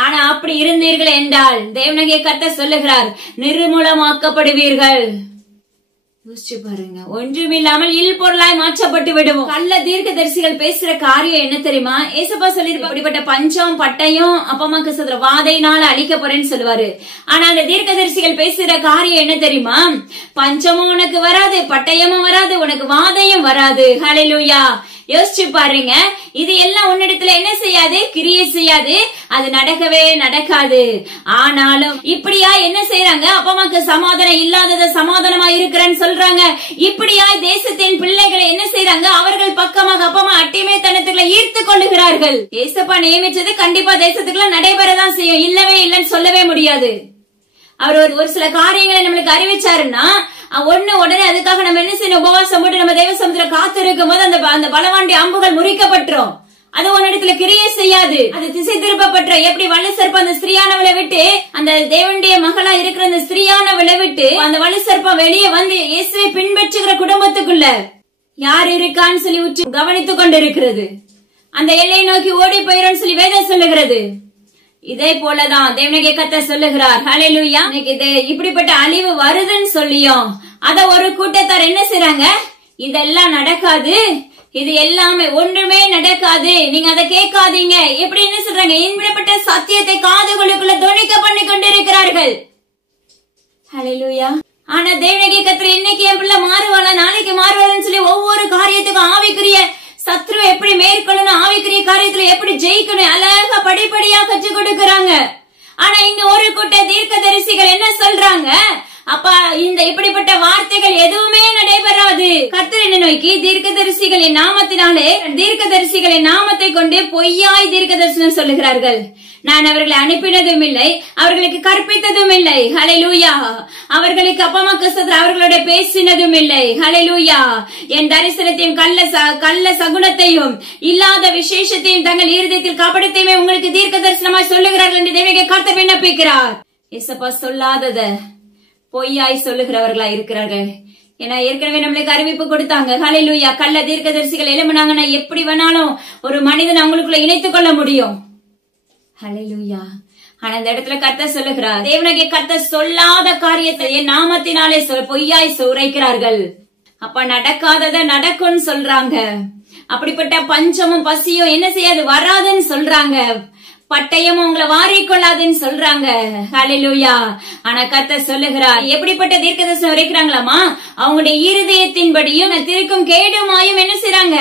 ஆனா அப்படி இருந்தீர்கள் என்றால் தேவனாகிய கர்த்தர் சொல்லுகிறார், நிர்மூலமாக்கப்படுவீர்கள். யோசிச்சு பாருங்க, ஒன்றுமில்லாமல் இல் பொருளாய் மாற்றப்பட்டு விடுவோம். கள்ள தீர்க்கதரிசிகள் பேசுற காரியம் என்ன தெரியுமா? ஏசப்பா சொல்லிருப்பா, அப்படிப்பட்ட பஞ்சம் பட்டயம் அப்பமாக்கு சொல்ற வாதையினால அழிக்க போறேன்னு சொல்லுவாரு. ஆனா அந்த தீர்க்கதரிசிகள் பேசுற காரியம் என்ன தெரியுமா? பஞ்சமும் உனக்கு வராது, பட்டயமும் வராது, உனக்கு வாதையும் வராது. ஹல்லேலூயா. யோசிச்சு பாருங்க, இது எல்லாம் உன்னிடத்துல என்ன செய்யாது, கிரியை செய்யாது, அது நடக்கவே நடக்காது. ஆனாலும் இப்படியா என்ன செய்யறாங்க, அப்பமாக்கு சமாதானம் இல்லாதத சமாதானமா இருக்கிறேன்னு சொல்றாங்க. இப்படியா தேசத்தின் பிள்ளைகளை என்ன செய்யறாங்க, அவர்கள் பக்கமாக அப்பமா அடிமைத்தனத்துக்குள்ள ஈர்த்து கொள்ளுகிறார்கள். ஏசப்பா நியமிச்சது கண்டிப்பா தேசத்துக்குள்ள நடைபெறதான் செய்யும், இல்லவே இல்லைன்னு சொல்லவே முடியாது. அவர் ஒரு சில காரியங்களை நம்மளுக்கு அறிவிச்சாருன்னா உடனே அதுக்காக நம்ம என்ன செய்யணும், உபவாசம் போட்டு நம்ம தேவ சமுத்திர காத்திருக்கும் போது அந்த பலவாண்டி அம்புகள் முறிக்கப்பட்டுரும். அது உன்னிடத்துல கிரியை செய்யாது, அது திசை திருப்பப்பட்ட. எப்படி வலு சர்ப்பம் அந்த ஸ்திரீயானவளை விட்டு, அந்த தேவனுடைய மகளா இருக்கிற அந்த ஸ்திரீயானவளை விட்டு அந்த வலு சர்ப்பம் வெளியே வந்து இயேசுவை பின்பற்றுகிற குடும்பத்துக்குள்ள யார் இருக்கான்னு சொல்லி உற்று கவனித்துக் கொண்டிருக்கிறது. அந்த எல்லையை நோக்கி ஓடி போயிரும் சொல்லி வேதம் சொல்லுகிறது. இதே போலதான் தேவனாகிய கர்த்தர் சொல்லுகிறார். ஹல்லேலூயா. இப்படிப்பட்ட அழிவு வருதுன்னு சொல்லியும் அத ஒரு கூட்டத்தார் என்ன செய்றாங்க, இதெல்லாம் நடக்காது, இது எல்லாமே ஒன்றுமே நடக்காது, நீங்க அதை கேட்காதீங்க, எப்படி என்ன சொல்றாங்க, இப்படிப்பட்ட சத்தியத்தை காதுகளுக்குள்ள தொனிக்க பண்ணி கொண்டிருக்கிறார்கள். ஹல்லேலூயா. ஆனா தேவனாகிய கர்த்தர் இன்னைக்கு என் பிள்ளை மாறுவாளா, நாளைக்கு மாறுவாள்னு சொல்லி ஒவ்வொரு காரியத்துக்கும் ஆவிக்குரிய சத்ரு எப்படி மேற்கொள்ளணும், ஆவிக்குரிய காரியத்துல எப்படி ஜெயிக்கணும் அழகா படிப்படியா கற்றுக் கொடுக்கறாங்க. ஆனா இங்க ஒரு கூட்ட தீர்க்கதரிசிகள் என்ன சொல்றாங்க, அப்பா இந்த இப்படிப்பட்ட வார்த்தைகள் எதுவுமே நடைபெறாது. கர்த்தர் என்ன நோக்கி தீர்க்கதரிசிகளின் நாமத்தினாலே, தீர்க்கதரிசிகளின் நாமத்தை கொண்டு பொய்யாய் தீர்க்க தரிசனம் சொல்லுகிறார்கள். நான் அவர்களை அனுப்பினதும் இல்லை, அவர்களுக்கு கற்பித்ததும் இல்லை. ஹல்லேலூயா. அவர்களுக்கு அப்பமாக்கு அவர்களோட பேசினதும் இல்லை. ஹல்லேலூயா. என் தரிசனத்தையும் கள்ள சகுனத்தையும் இல்லாத விசேஷத்தையும் தங்கள் இருதயத்தில் கபடத்தையுமே உங்களுக்கு தீர்க்க தரிசனமாய் சொல்லுகிறார்கள் என்று தேவனாகிய கர்த்தர் விண்ணப்பிக்கிறார். ஏசப்பா சொல்லாதத பொய்யாய் சொல்லுகிறவர்களா இருக்கிறார்கள். ஏன்னா ஏற்கனவே நம்மளுக்கு அறிவிப்பு கொடுத்தாங்க. ஹல்லேலூயா. கள்ள தீர்க்கதரிசிகள் எழும்புனாங்கன்னா எப்படி வேணாலும் ஒரு மனிதன் அவங்களுக்குள்ள இணைத்துக் கொள்ள முடியும். ஹல்லேலூயா. ஆனா இந்த இடத்துல கர்த்தர் சொல்லுகிறார், தேவனாகிய கர்த்தர் சொல்லாத காரியத்தை என் நாமத்தினாலே பொய்யாய் உரைக்கிறார்கள். அப்ப நடக்காதத நடக்கும்னு சொல்றாங்க. அப்படிப்பட்ட பஞ்சமும் பசியும் என்ன செய்யாது, வராதுன்னு சொல்றாங்க. பட்டயமும் உங்களை வாரிக்கொள்ளாதுன்னு சொல்றாங்க. ஹல்லேலூயா. ஆனா கர்த்தர் சொல்லுகிறார், எப்படிப்பட்ட தீர்க்கதரிசனம் உரைக்கிறாங்களாமா, அவங்களுடைய இருதயத்தின்படியும் திருக்கும் கேடுமாயும் என்ன செய்றாங்க,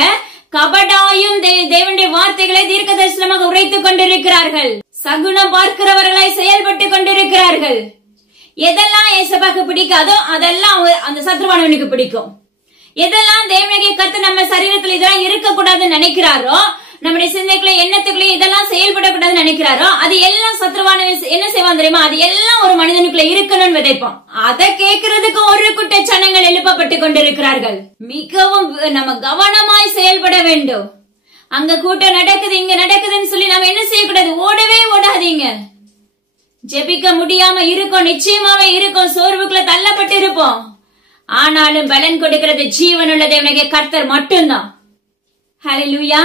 கபடாயும் தேவனுடைய வார்த்தைகளை தீர்க்க தரிசனமாக உரைத்துக் கொண்டிருக்கிறார்கள். சகுனம் பார்க்கிறவர்களாய் செயல்பட்டு கொண்டிருக்கிறார்கள். எதெல்லாம் ஏசப்பாக்கு பிடிக்காதோ அதெல்லாம் அந்த சத்ருவானவனுக்கு பிடிக்கும். எதெல்லாம் தேவனாகிய கர்த்தர் நம்ம சரீரத்துல இதெல்லாம் இருக்கக்கூடாதுன்னு நினைக்கிறாரோ, நம்முடைய சிந்தைக்குள்ள எண்ணத்துக்குள்ள இதெல்லாம் செயல்படக்கூடாதுன்னு நினைக்கிறாரோ, அது எல்லாம் சத்ருவானவன் என்ன செய்வான் தெரியுமா, அது எல்லாம் ஒரு மனிதனுக்குள்ள இருக்கணும்னு விதைப்பான். அதை கேட்கறதுக்கு ஒரு கூட்ட ஜனங்கள் எழுப்பப்பட்டு கொண்டிருக்கிறார்கள். மிகவும் நம்ம கவனமாய் செயல்பட வேண்டும். அங்க கூட்டம் நடக்குது, இங்க நடக்குதுன்னு சொல்லி நம்ம என்ன செய்யக்கூடாது, ஓடவே ஓடாதீங்க. ஜெபிக்க முடியாம இருக்கும், நிச்சயமாவே இருக்கும், சோர்வுக்குள்ள தள்ளப்பட்டு இருப்போம். ஆனாலும் பலன் கொடுக்கிறது ஜீவனுள்ள தேவனாகிய கர்த்தர் மட்டும்தான். ஹல்லேலூயா.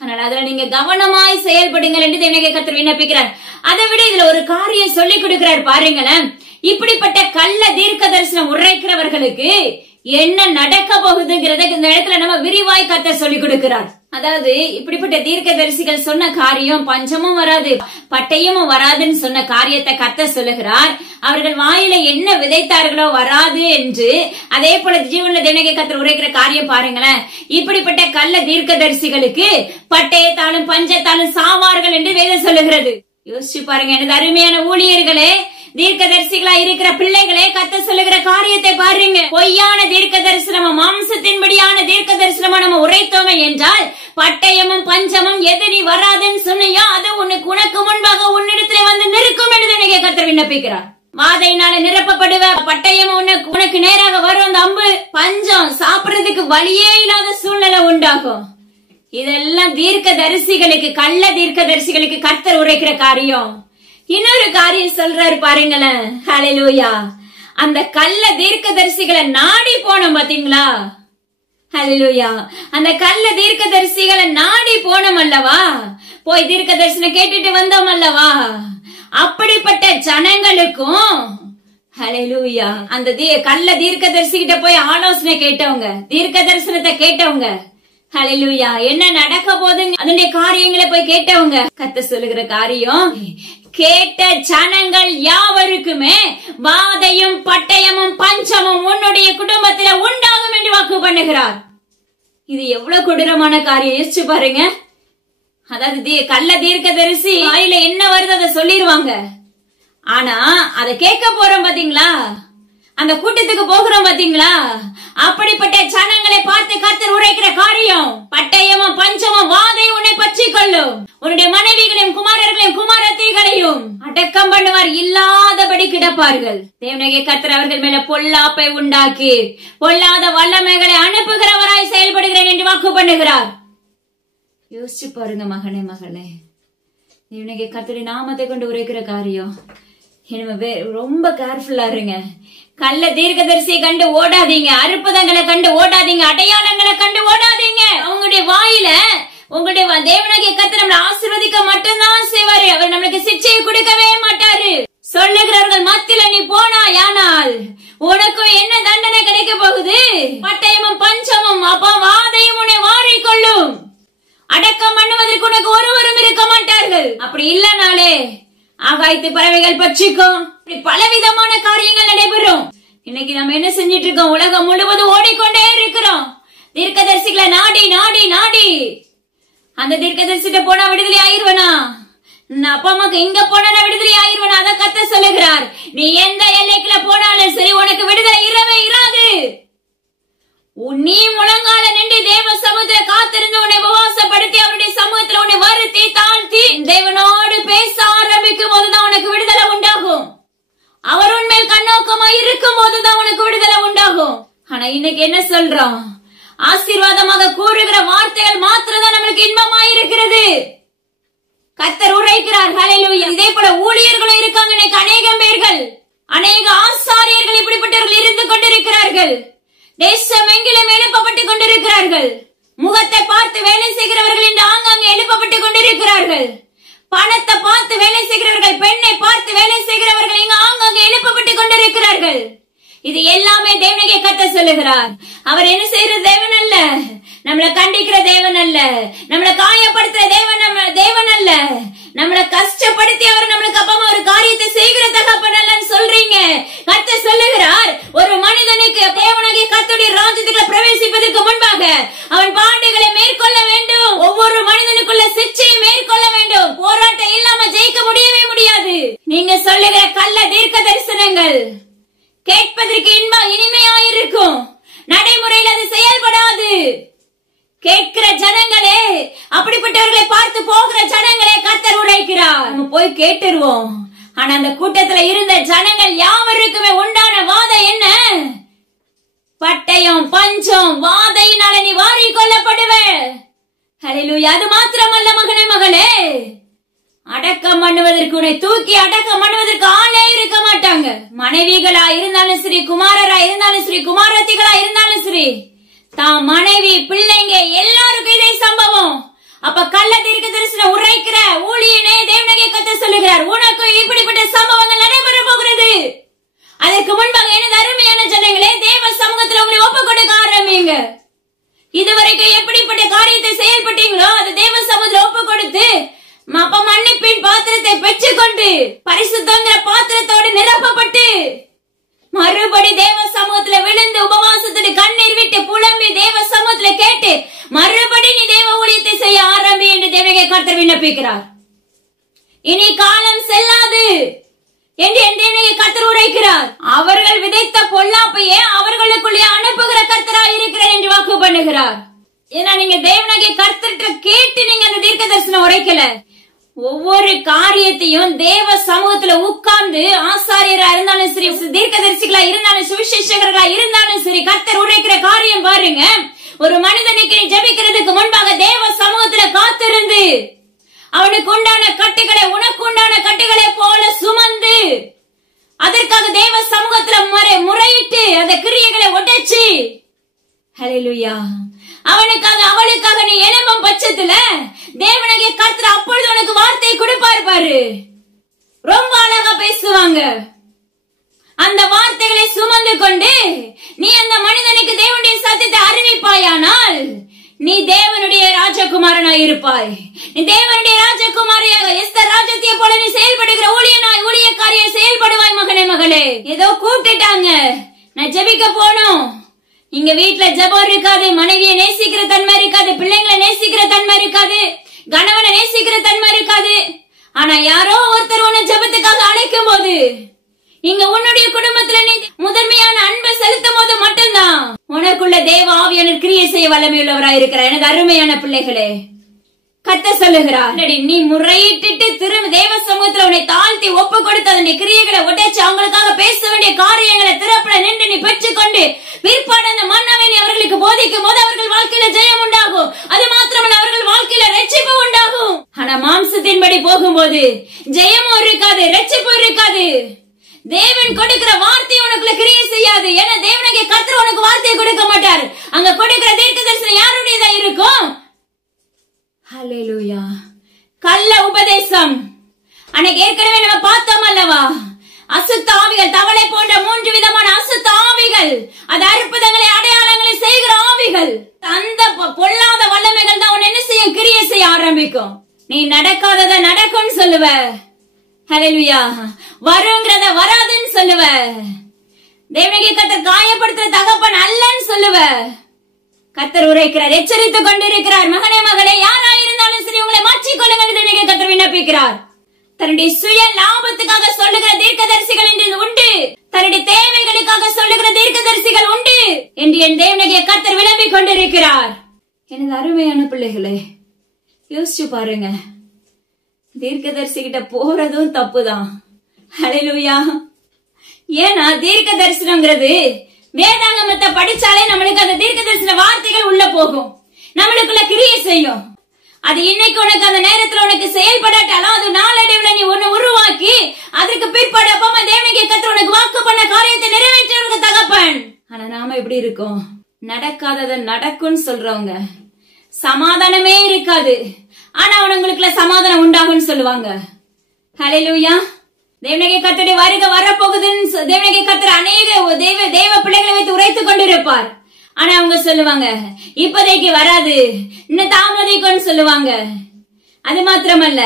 அதனால அதுல நீங்க கவனமாய் செயல்படுங்கள் என்று தேவனாகிய கர்த்தர் விண்ணப்பிக்கிறார். அதை விட இதுல ஒரு காரியம் சொல்லி கொடுக்கிறார் பாருங்களேன். இப்படிப்பட்ட கள்ள தீர்க்க தரிசனம் உரைக்கிறவர்களுக்கு என்ன நடக்க போகுதுங்கிறத இந்த இடத்துல நம்ம விரிவாய் கர்த்தர் சொல்லி கொடுக்கிறார். அதாவது இப்படிப்பட்ட தீர்க்கதரிசிகள் சொன்ன காரியம் பஞ்சமும் வராது, பட்டயமும் வராதுன்னு சொன்ன காரியத்தை கர்த்தர் சொல்லுகிறார். அவர்கள் வாயில என்ன விதைத்தார்களோ வராது என்று. அதே போல ஜீவனுள்ள தேவனாகிய கர்த்தர் உரைக்கிற காரியம் பாருங்களேன். இப்படிப்பட்ட கள்ள தீர்க்கதரிசிகளுக்கு பட்டயத்தாலும் பஞ்சத்தாலும் சாவார்கள் என்று வேதம் சொல்லுகிறது. யோசிச்சு பாருங்க எனது அருமையான ஊழியர்களே, தீர்க்கதரிசிகளா இருக்கிற பிள்ளைகளே, கர்த்தர் சொல்லுகிற காரியத்தை பாருங்க. பொய்யான தீர்க்க தரிசனமா, மாம்சத்தின்படியான தீர்க்க தரிசனமா நம்ம உரைத்தோமே என்றால், பட்டயமும் பஞ்சமும் எது நீ வராதுன்னு சொன்னியோ அது உனக்கு முன்பாக உன்னிடத்துல வந்து நிற்கும் என்று கர்த்தர் விண்ணப்பிக்கிறார். வாதையினால நிரப்பப்படுவ, பட்டயம் உனக்கு நேராக வரும், அந்த அம்பு, பஞ்சம், சாப்பிடுறதுக்கு வழியே இல்லாத சூழ்நிலை உண்டாகும். இதெல்லாம் தீர்க்க தரிசிகளுக்கு, கள்ள தீர்க்க தரிசிகளுக்கு கர்த்தர் உரைக்கிற காரியம். இன்னொரு காரியம் சொல்றாரு பாருங்களேன். ஹல்லேலூயா. அந்த கள்ள தீர்க்க தரிசிகளை நாடி போனோம் பாத்தீங்களா? ஹல்லேலூயா. அந்த கள்ள தீர்க்க தரிசிகளை நாடி போனோம் அல்லவா? போய் தீர்க்க தரிசனம் கேட்டுட்டு வந்தோம் அல்லவா? அப்படிப்பட்ட ஜனங்களுக்கும் ஹல்லேலூயா அந்த கள்ள தீர்க்க தரிசிகிட்ட போய் ஆலோசனை கேட்டவங்க, தீர்க்க தரிசனத்தை கேட்டவங்க, ஹல்லேலூயா என்ன நடக்க போதுங்க அதனுடைய காரியங்களை போய் கேட்டவங்க. கர்த்தர் சொல்லுகிற காரியம், கேட்ட ஜனங்கள் யாவருக்குமே வாதையும் பட்டயமும் பஞ்சமும் உன்னுடைய குடும்பத்தில உண்டாகும் என்று வாக்கு பண்ணுகிறார். இது எவ்வளவு கொடூரமான காரியம் யோசிச்சு பாருங்க. அதாவது கள்ள தீர்க்க தரிசி வாயில என்ன வருது அதை சொல்லிருவாங்க. ஆனா அதை கேட்க போறோம் பாத்தீங்களா, அந்த கூட்டத்துக்கு போகிறோம் பாத்தீங்களா, அப்படிப்பட்ட ஜனங்களை பார்த்து கர்த்தர் உரைக்கிற காரியம், பட்டயமும் பஞ்சமும் வாதை உன்னை பற்றி கொள்ளும், உன்னுடைய மனைவிகளையும் குமாரர்களையும் குமாரத்திகளையும் அடக்கம் பண்ணுவார், இல்லாதபடி கிடப்பார்கள். தேவனாகிய கர்த்தர் அவர்கள் மேல பொல்லாப்பை உண்டாக்கி பொல்லாத வல்லமைகளை அனுப்புகிறவராய் செயல்படுகிறேன் என்று வாக்கு பண்ணுகிறார். யோசிச்சு பாருங்க மகனே, மகளே, தேவனாகிய கர்த்தருடைய நாமத்தை கொண்டு உரைக்கிற காரியம். ரொம்ப கேர்ஃபுல்லா இருங்க. கள்ள தீர்க்கதரிசியை கண்டு ஓடாதீங்க, அற்புதங்களை கண்டு ஓடாதீங்க, அடையாளங்களை கண்டு ஓடாதீங்க. அவங்களுடைய வாயில உங்களுடைய தேவனாகிய கர்த்தர் நம்மளை ஆசீர்வதிக்க மட்டும்தான் செய்வாரு. அவர் நம்மளுக்கு சிக்ஷையை கொடுக்கவே மாட்டாரு. சொல்லுகிறவர்கள் மத்தியில நீ போனாயானால் உனக்கு என்ன தண்டனை கிடைக்க போகுது? பட்டயமும் பஞ்சமும் அப்ப வாதையும் உன்னை வாரிக்கொள்ளும். அடக்கம் பண்ணுவதற்கு உனக்கு ஒருவரும் இருக்க மாட்டார்கள். அப்படி இல்லனாலே ஆகாயத்து பறவைகள் பட்சிக்கும், பலவிதமான காரியங்கள் நடைபெறும். இன்னைக்கு நம்ம என்ன செஞ்சிட்டு இருக்கோம்? உலகம் முழுவதும் ஓடிக்கொண்டே இருக்கிறோம். தீர்க்கதரிசிகளை நாடி நாடி நாடி அந்த தீர்க்கதரிசிட்ட போனா விடுதலை ஆயிருவனா, அப்பா அம்மாக்கு இங்க போனா விடுதலை ஆயிருவனா? அத கர்த்தர் சொல்லுகிறார். நீ எந்த எல்லைக்குள்ள போனாலும் சரி உனக்கு விடுதலை இரவே இராது. நீ முழங்கால நின்று தேவ சமூகத்துல காத்திருந்து உன்னை உபவாசப்படுத்தி அவருடைய சமூகத்துல உன்னை வருத்தி தாழ்த்தி தேவனோடு பேச ஆரம்பிக்கும் போதுதான் உனக்கு விடுதலை உண்டாகும். அவர் உண்மையில் கண்ணோக்கமா இருக்கும் போதுதான் உனக்கு விடுதலை உண்டாகும். ஆனா இன்னைக்கு என்ன சொல்றோம்? ஆசீர்வாதமாக கூறுகிற வார்த்தைகள் மாத்திரம்தான் நம்மளுக்கு இன்பமாயிருக்கிறது. கர்த்தர் உரைக்கிறார். ஹல்லேலூயா. இதே போல ஊழியர்களும் இருக்காங்க. இன்னைக்கு அநேகம் பேர்கள், அநேக ஆசாரியர்கள் இப்படிப்பட்டவர்கள் இருந்து கொண்டிருக்கிறார்கள். தேசம் எங்கிலும் எழுப்பப்பட்டுக் கொண்டிருக்கிறார்கள். முகத்தை பார்த்து வேலை செய்கிறவர்கள் இன்று ஆங்காங்கே எழுப்பப்பட்டுக் கொண்டிருக்கிறார்கள். பணத்தை பார்த்து வேலை செய்கிறவர்கள், பெண்ணை பார்த்து வேலை செய்கிறவர்கள் இங்கு ஆங்காங்கே எழுப்பப்பட்டுக் கொண்டிருக்கிறார்கள். இது எல்லாமே தேவனாகிய கர்த்தர் சொல்லுகிறார். அவர் என்ன செய்யற தேவன் அல்ல, நம்மளை கண்டிக்கிற தேவன் அல்ல, நம்மளை காயப்படுத்துற தேவன் அல்ல, நம்மளை கஷ்டப்படுத்தி அவர் நம்மளுக்கு அப்பமா ஒரு காரியத்தை செய்கிற தகப்பன் அல்லன்னு சொல்றீங்க. கர்த்தர் சொல்லுகிறார், ஒரு மனிதனுக்கு தேவனாகிய கர்த்தருடைய ராஜ்யத்துக்குள்ள பிரவேசிப்பதற்கு முன்பாக அவன் பாடுகளை மேற்கொள்ள வேண்டும். ஒவ்வொரு மனிதனுக்குள்ள சிக்ஷையை மேற்கொள்ள வேண்டும். போராட்டம் இல்லாம ஜெயிக்க முடியவே முடியாது. நீங்க சொல்லுகிற கள்ள தீர்க்க தரிசனங்கள் கேட்பதற்கு இனிமையாயிருக்கும், நடைமுறையில் அது செயல்படாது. கேட்கிற ஜனங்களே, அப்படிப்பட்டவர்களை பார்த்து போகிற ஜனங்களே கர்த்தர் உரைக்கிறார். நம்ம போய் கேட்டுருவோம். ஆனா அந்த கூட்டத்துல இருந்த ஜனங்கள் யாவருக்குமே உண்டான வாதை என்ன? பட்டயம் பஞ்சம் வாதையினால நீ வாரி கொள்ளப்படுவ. ஹல்லேலூயா. அது மாத்திரமல்ல மகனே, மகளே, அடக்கம் பண்ணுவதற்கு உன்னை தூக்கி அடக்கம் பண்ணுவதற்கு ஆளே இருக்க மாட்டாங்க. மனைவிகளா இருந்தாலும் சரி, குமாரரா இருந்தாலும் சரி, குமாரத்திகளா இருந்தாலும் சரி, தான் மனைவி பிள்ளைங்க எல்லாருக்கும் இதே சம்பவம். அப்ப கள்ள தீர்க்க தரிசனம் உரைக்கிற ஊழியனே தேவனாகிய கர்த்தர் சொல்லுகிறார், உனக்கு இப்படிப்பட்ட சம்பவங்கள் நடைபெற போகிறது. அதற்கு முன்பாக எனது அருமையான ஜனங்களே, தேவ சமூகத்தில் உங்களை ஒப்பு கொடுக்க ஆரம்பிங்க. இதுவரைக்கும் எப்படிப்பட்ட காரியத்தை செயல்பட்டீங்களோ அது தேவ சமூகத்தில் ஒப்பு கொடுத்து அப்ப மன்னிப்பின் பாத்திரத்தை பெற்றுக்கொண்டு பரிசுத்தங்கிற பாத்திரத்தோடு நிரப்பப்பட்டு மறுபடி தேவ சமூகத்துல விழுந்து உபவாசத்தோடு கண்ணீர் விட்டு புலம்பி தேவ சமூகத்துல கேட்டு மறுபடி நீ தேவ ஊழியத்தை செய்ய ஆரம்பி என்று தேவனாகிய கர்த்தர் விண்ணப்பிக்கிறார். இனி காலம் செல்லாது என்று தேவனாகிய கர்த்தர் உரைக்கிறார். அவர்கள் விதைத்த பொல்லாப்பையே அவர்களுக்குள்ளே அனுப்புகிற கர்த்தராய் இருக்கிறார் என்று வாக்கு பண்ணுகிறார். ஏன்னா நீங்க தேவனாகிய கர்த்தர்கிட்ட கேட்டு நீங்க அந்த தீர்க்க தரிசனம் உரைக்கல. ஒவ்வொரு காரியத்தையும் தேவ சமூகத்துல உட்கார்ந்து ஆசாரியரா இருந்தாலும் சரி, தீர்க்கதரிசிகளா இருந்தாலும், சுவிசேஷகர்களா இருந்தாலும் சரி, கர்த்தர் உரைக்கிற காரியம் பாருங்க. ஒரு மனிதனுக்கு ஜெபிக்கிறதுக்கு முன்பாக தேவ சமூகத்துல காத்திருந்து அவனுக்கு உண்டான கட்டுகளை உனக்கு உண்டான கட்டுகளை போல சுமந்து அதற்காக தேவ சமூகத்துல முறையிட்டு அந்த கிரியைகளை உடைச்சு, ஹல்லேலூயா, அவனுக்காக அவளுக்காக நீ எழும்பும் பட்சத்துல தேவனாகிய கர்த்தர் அப்பொழுது உனக்கு வார்த்தை கொடுப்பார் பாரு. ரொம்ப அழகா பேசுவாங்க. அந்த வார்த்தைகளை சுமந்து கொண்டு நீ அந்த மனிதனுக்கு தேவனுடைய சத்தியத்தை அறிவிப்பாயானால் நீ தேவனுடைய ராஜகுமாரனாய் இருப்பாய். நீ தேவனுடைய ராஜகுமாரியாக எஸ்தர் ராஜ்யத்தை போல நீ செயல்படுகிற ஊழியனாய் ஊழியக்காரியாய் செயல்படுவாய். மகனே மகளே, ஏதோ கூப்பிட்டுட்டாங்க, நான் ஜெபிக்க போனோம். இங்க வீட்டுல ஜெபம் இருக்காது, மனைவியை நேசிக்கிற தன்மை இருக்காது, பிள்ளைங்களை நேசிக்கிற தன்மை இருக்காது, கணவனை நேசிக்கிற தன்மை இருக்காது. ஆனா யாரோ ஒருத்தர் உன்னை ஜெபத்துக்காக அழைக்கும் போது, இங்க உன்னுடைய குடும்பத்துல நீ முதன்மையான அன்பை செலுத்தும் போது மட்டும்தான் உனக்குள்ள தேவ ஆவியானவர் கிரியை செய்ய வல்லமையுள்ளவராய் இருக்கிறார். எனக்கு அருமையான பிள்ளைகளே, கர்த்தர் சொல்லுகிறார், நீ முறையிட்டு திரும்ப தேவ சமூகத்துல உன்னை தாழ்த்தி ஒப்பு கொடுத்து அதனுடைய கிரியைகளை உடைச்சு அவங்களுக்காக பேச வேண்டிய காரியங்களை திறப்பட நின்று நீ பெற்றுக்கொண்டு பிற்பாடு அந்த மன்னாவை நீ அவர்களுக்கு போதிக்கும் போது அவர்கள் வாழ்க்கையில ஜெயம் உண்டாகும். அது மாத்திரமல்ல, அவர்கள் வாழ்க்கையில ரட்சிப்பு உண்டாகும். ஆனா மாம்சத்தின்படி போகும்போது ஜெயமும் இருக்காது, ரட்சிப்பும் இருக்காது. தேவன் கொடுக்கிற வார்த்தை உனக்குள்ள கிரியை செய்யாது. ஏன்னா தேவனாகிய கர்த்தர் உனக்கு வார்த்தையை கொடுக்க மாட்டார். அங்க கொடுக்கிற தீர்க்க தரிசனம் யாருடையதா இருக்கும்? ஹல்லேலூயா. கள்ள உபதேசம். அன்னைக்கு ஏற்கனவே நம்ம பார்த்தோம் அல்லவா? அசுத்த ஆவிகள், தவளை போன்ற 3 விதமான அசுத்த ஆவிகள், அது அற்புதங்களை அடையாளங்களை செய்கிற ஆவிகள். அந்த பொல்லாத வல்லமைகள் தான் உன்னை என்ன செய்யும்? கிரியை செய்ய ஆரம்பிக்கும். நீ நடக்காதத நடக்கும்னு சொல்லுவ. ஹல்லேலூயா. வருங்கிறத வராதுன்னு சொல்லுவ. தேவனாகிய கர்த்தர் காயப்படுத்துற தகப்பன் அல்லன்னு சொல்லுவ. கர்த்தர் உரைக்கிறார், எச்சரித்துக் கொண்டிருக்கிறார். மகனே மகளே, யாராயிருந்தாலும் சரி உங்களை மாற்றிக்கொள்ளுங்கள் என்று கர்த்தர் விண்ணப்பிக்கிறார். தன்னுடைய சுய லாபத்துக்காக சொல்லுகிற தீர்க்கதரிசிகள் என்று உண்டு, தன்னுடைய தேவைகளுக்காக சொல்லுகிற தீர்க்கதரிசிகள் உண்டு என்று என் தேவனாகிய கர்த்தர் விளம்பிக் கொண்டிருக்கிறார். எனது அருமையான பிள்ளைகளே, யோசிச்சு பாருங்க. தீர்க்கதரிசி கிட்ட போறதும் தப்புதான். ஹல்லேலூயா. ஏன்னா தீர்க்க தரிசனம்ங்கிறது வேதாங்கமத்தை படிச்சாலே நம்மளுக்கு அந்த தீர்க்க தரிசன வார்த்தைகள் உள்ள போகும், நம்மளுக்குள்ள கிரியை செய்யும். அது இன்னைக்கு உனக்கு அந்த நேரத்துல உனக்கு செயல்படாட்டாலும் அது நாளடைவுல நீ ஒண்ணு உருவாக்கி அதற்கு பிற்பாடு அப்பமா தேவனாகிய கர்த்தர் உனக்கு வாக்கு பண்ண காரியத்தை நிறைவேற்றுறது தகப்பன். ஆனா நாம எப்படி இருக்கோம்? நடக்காதத நடக்கும்னு சொல்றவங்க, சமாதானமே இருக்காது ஆனா அவனுங்களுக்குள்ள சமாதானம் உண்டாகும்னு சொல்லுவாங்க. ஹல்லேலூயா. தேவனாகிய கர்த்தருடைய வருகை வரப்போகுதுன்னு தேவனாகிய கர்த்தர் அநேக தேவ பிள்ளைகளை வைத்து உரைத்துக் கொண்டிருப்பார். ஆனா அவங்க சொல்லுவாங்க, இப்போதைக்கு வராது, இன்னும் தாமதிக்கும்னு சொல்லுவாங்க. அது மாத்திரமல்ல,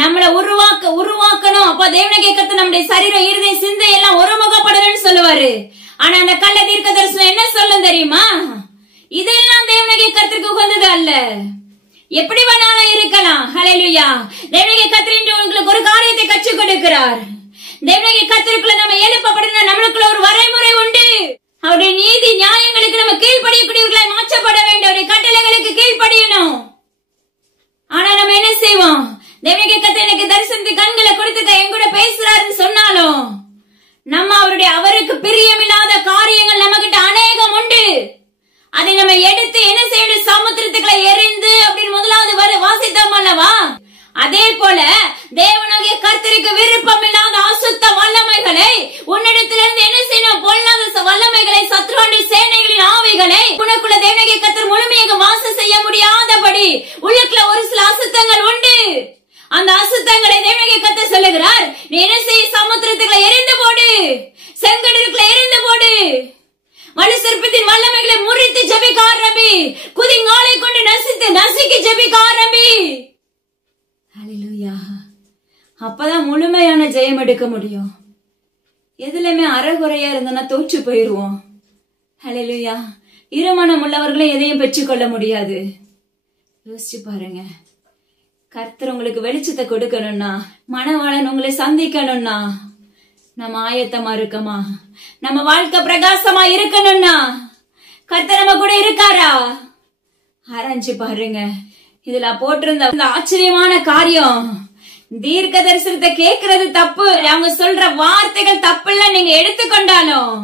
நம்மள உருவாக்கணும். அப்ப தேவனாகிய கர்த்தர் நம்முடைய சரீரம், இருதயம், சிந்தை எல்லாம் ஒருமுகப்படணும்னு சொல்லுவாரு. ஆனா அந்த கள்ள தீர்க்க தரிசனம் என்ன சொல்லும் தெரியுமா? இதெல்லாம் தேவனாகிய கர்த்தருக்கு உகந்தது அல்ல. எப்படி வேணாலும் இருக்கலாம். ஹல்லேலூயா. தேவனாகிய கர்த்தர் இன்று உங்களுக்கு ஒரு காரியத்தை கற்றுக் கொடுக்கிறார். தேவனாகிய கர்த்தருக்குள்ள நம்ம எழுப்பப்படணும். நம்மளுக்குள்ள ஒரு வரைமுறை உண்டு. அவருடைய நீதி நியாயங்களுக்கு நம்ம கீழ்ப்படியக்கூடியவர்களாய் மாற்றப்பட வேண்டும். அவருடைய கட்டளைகளுக்கு கீழ்ப்படியணும். ஆனா நம்ம என்ன செய்வோம்? தேவனாகிய கர்த்தர் எனக்கு தரிசனத்தை கண்களை கொடுத்துக்க என் கூட பேசுறாருன்னு சொன்னாலும் நம்ம அவருக்கு பிரியமில்லாத காரியங்கள் நம்ம கிட்ட அநேகம் உண்டு. அதை நம்ம எடுத்து என்ன செய்யணும்? சமுத்திரத்துக்களை எரிந்து அப்படின்னு முதலாவது வாசித்தோம் அல்லவா? அதே போல தேவனாகிய கர்த்தருக்கு விருப்பம் இல்லாத அசுத்த வல்லமைகளை உன்னிடத்திலிருந்து என்ன செய்யணும்? பொல்லாத வல்லமைகளை, சத்ருடைய சேனைகளின் ஆவிகளை உனக்குள்ள தேவனாகிய கர்த்தர் முழுமையாக வாசம் செய்ய முடியாதபடி உள்ளுக்குள்ள ஒரு சில அசுத்தங்கள் உண்டு. அந்த அசுத்தங்களை தேவனாகிய கர்த்தர் சொல்லுகிறார், நீ என்ன செய்ய? சமுத்திரத்துக்களை எரிந்து போடு, செங்கடலுக்குள்ள எரிந்து போடு. வலு சிற்பத்தின் வல்லமைகளை முறித்து ஜெபிக்க ஆரம்பி, குதிங்காலை கொண்டு நசுக்கி ஜெபிக்க ஆரம்பி. ஹல்லேலூயா. அப்பதான் முழுமையான ஜெயம் எடுக்க முடியும். எதுலயுமே அறகுறையா இருந்தோம்னா தோற்று போயிருவோம். ஹல்லேலூயா. இருமனம் உள்ளவர்களை எதையும் பெற்றுக்கொள்ள முடியாது. யோசிச்சு பாருங்க. கர்த்தர் உங்களுக்கு வெளிச்சத்தை கொடுக்கணும்னா, மணவாளன் உங்களை சந்திக்கணும்னா நம்ம ஆயத்தமா இருக்கமா? நம்ம வாழ்க்கை பிரகாசமா இருக்கணும்னா கர்த்தர் நம்ம கூட இருக்காரா? ஆராய்ச்சி பாருங்க. இதுல போட்டிருந்த ஆச்சரியமான காரியம், தீர்க்க தரிசனத்தை கேட்கறது தப்பு, அவங்க சொல்ற வார்த்தைகள் தப்பு இல்ல நீங்க எடுத்துக்கொண்டாலும்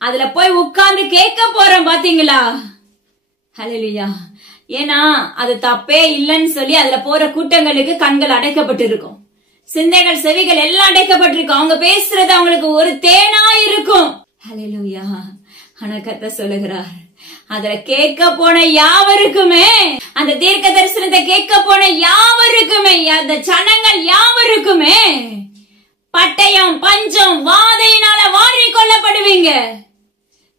அதுல போய் உட்கார்ந்து கேட்க போறோம் பாத்தீங்களா? ஹல்லேலூயா. ஏன்னா அது தப்பே இல்லைன்னு சொல்லி அதுல போற கூட்டங்களுக்கு கண்கள் அடைக்கப்பட்டு இருக்கும், சிந்தைகள் செவிகள் எல்லாம் அடைக்கப்பட்டிருக்கும். அவங்க பேசுறது அவங்களுக்கு ஒரு தேனா இருக்கும். ஹல்லேலூயா. ஆனா கர்த்தர் சொல்லுகிறார், அதுல கேட்க போன யாவருக்குமே, அந்த தீர்க்க தரிசனத்தை கேட்க போன யாவருக்குமே, அந்த ஜனங்கள் யாவருக்குமே பட்டயம் பஞ்சம் வாதையினால வாரி கொள்ளப்படுவீங்க.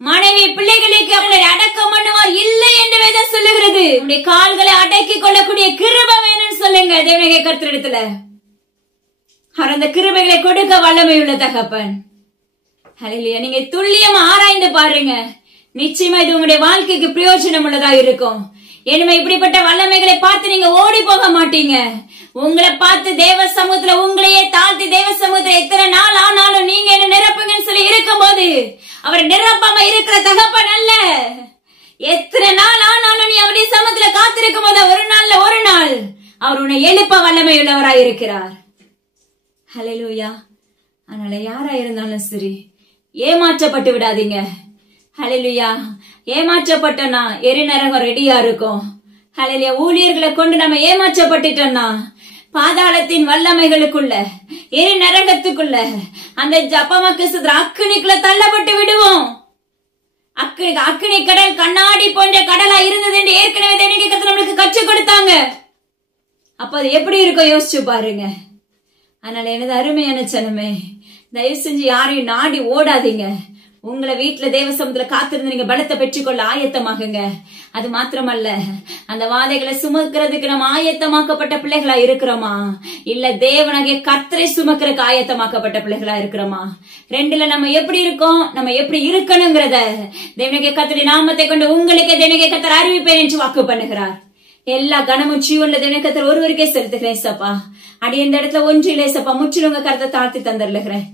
மனைவி பிள்ளைகளுக்கு அவங்களை அடக்கம் பண்ணுவார் இல்லை என்று வேதம் சொல்லுகிறது. உங்களுடைய கால்களை அடக்கி கொள்ளக்கூடிய கிருபை வேணும்னு சொல்லுங்க தேவனுடைய கர்த்தரிடத்துல. அந்த கிருபைகளை கொடுக்க வல்லமை உள்ள தகப்பன். ஹல்லேலூயா. நீங்க துல்லியமா ஆராய்ந்து பாருங்க, நிச்சயமா இது உங்களுடைய வாழ்க்கைக்கு பிரயோஜனம் உள்ளதா இருக்கும். இனிமே இப்படிப்பட்ட வல்லமைகளை பார்த்து நீங்க ஓடி போக மாட்டீங்க. உங்களை பார்த்து தேவ சமூகத்துல உங்களையே தாழ்த்தி தேவ சமூகத்துல எத்தனை நாள் ஆனாலும் நீங்க என்ன நிரப்புங்கன்னு சொல்லி இருக்கும் போது அவர் நிரப்பாம இருக்கிற தகப்பன் அல்ல. எத்தனை நாள் ஆனாலும் நீ அவருடைய சமூகத்துல காத்திருக்கும் போது ஒரு நாள் அவர் உன்னை எழுப்ப வல்லமை உள்ளவராய் இருக்கிறார். ஹல்லேலூயா. அதனால யாரா இருந்தாலும் சரி ஏமாற்றப்பட்டு விடாதீங்க. ஹல்லேலூயா. ஏமாற்றப்பட்டோம்னா எரிநரகம் ரெடியா இருக்கும். ஹல்லேலூயா. ஊழியர்களை கொண்டு நம்ம ஏமாற்றப்பட்டுட்டோம்னா பாதாளத்தின் வல்லமைகளுக்குள்ள எரிநரகத்துக்குள்ள அந்த ஜபமக்கு அக்கினிக்குள்ள தள்ளப்பட்டு விடுவோம். அக்கினி கடல் கண்ணாடி போன்ற கடலா இருந்தது என்று ஏற்கனவே நம்மளுக்கு கற்றுக் கொடுத்தாங்க. அப்ப அது எப்படி இருக்கும் யோசிச்சு பாருங்க. அதனால எனது அருமையான ஜனமே, தயவு செஞ்சு யாரையும் நாடி ஓடாதீங்க. உங்களை வீட்டுல தேவ சமூகத்துல காத்திருந்து நீங்க பலத்தை பெற்றுக்கொள்ள ஆயத்தமாகுங்க. அது மாத்திரமல்ல, அந்த வாதைகளை சுமக்கிறதுக்கு நம்ம ஆயத்தமாக்கப்பட்ட பிள்ளைகளா இருக்கிறோமா, இல்ல தேவனாகிய கர்த்தரை சுமக்கிறதுக்கு ஆயத்தமாக்கப்பட்ட பிள்ளைகளா இருக்கிறோமா? ரெண்டுல நம்ம எப்படி இருக்கோம், நம்ம எப்படி இருக்கணுங்கிறத தேவனாகிய கர்த்தருடைய நாமத்தை கொண்டு உங்களுக்கு தேவனாகிய கர்த்தர் அறிவிப்பேன் என்று வாக்கு பண்ணுகிறார். எல்லா கனமும் ஜீவன்ல தேவனாகிய கர்த்தர் ஒருவருக்கே செலுத்துகிறேன் சப்பா. அடி இந்த இடத்துல ஒன்றிலே சப்பா முற்றிலும் உங்க கருத்தை தாழ்த்தி தந்துடுகிறேன்.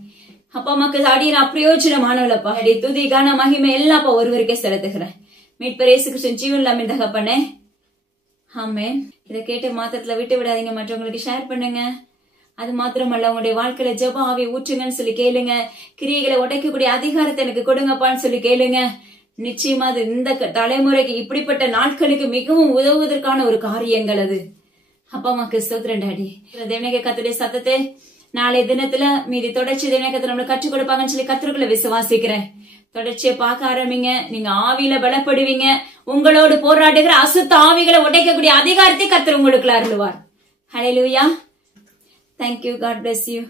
அப்பா மக்கள் அடியின் அப்பிரயோஜனமானவளப்பா. அடி துதி கன மகிமை எல்லாப்பா ஒருவருக்கே செலுத்துகிறேன். மீட்பர் இயேசு கிறிஸ்துவின் ஜீவன் இல்லாம தகப்பனே, ஆமென். இதை கேட்டு மாத்திரத்துல விட்டு விடாதீங்க, மற்றவங்களுக்கு ஷேர் பண்ணுங்க. அது மாத்திரமல்ல, உங்களுடைய வாழ்க்கையில ஜெப ஆவியை ஊற்றுங்கன்னு சொல்லி கேளுங்க. கிரியைகளை உடைக்கக்கூடிய அதிகாரத்தை எனக்கு கொடுங்கப்பான்னு சொல்லி கேளுங்க. நிச்சயமா அது இந்த தலைமுறைக்கு இப்படிப்பட்ட நாட்களுக்கு மிகவும் உதவுவதற்கான ஒரு காரியங்கள் அது. அப்பா மக்கள் ஸ்தோத்திரம் டாடி. தேவனாகிய கர்த்தருடைய சத்தத்தை நாளை தினத்துல மீதி தொடர்ச்சி தேவனாகிய கர்த்தர் நம்மளுக்கு கற்றுக் கொடுப்பாங்கன்னு சொல்லி கர்த்தருக்குள்ள விசுவாசிக்கிறேன். தொடர்ச்சியை பார்க்க ஆரம்பிங்க. நீங்க ஆவியில பலப்படுவீங்க. உங்களோடு போராடுகிற அசுத்த ஆவிகளை உடைக்கக்கூடிய அதிகாரத்தை கர்த்தர் உங்களுக்கு அருளுவார். ஹல்லேலூயா. Thank you. God bless you.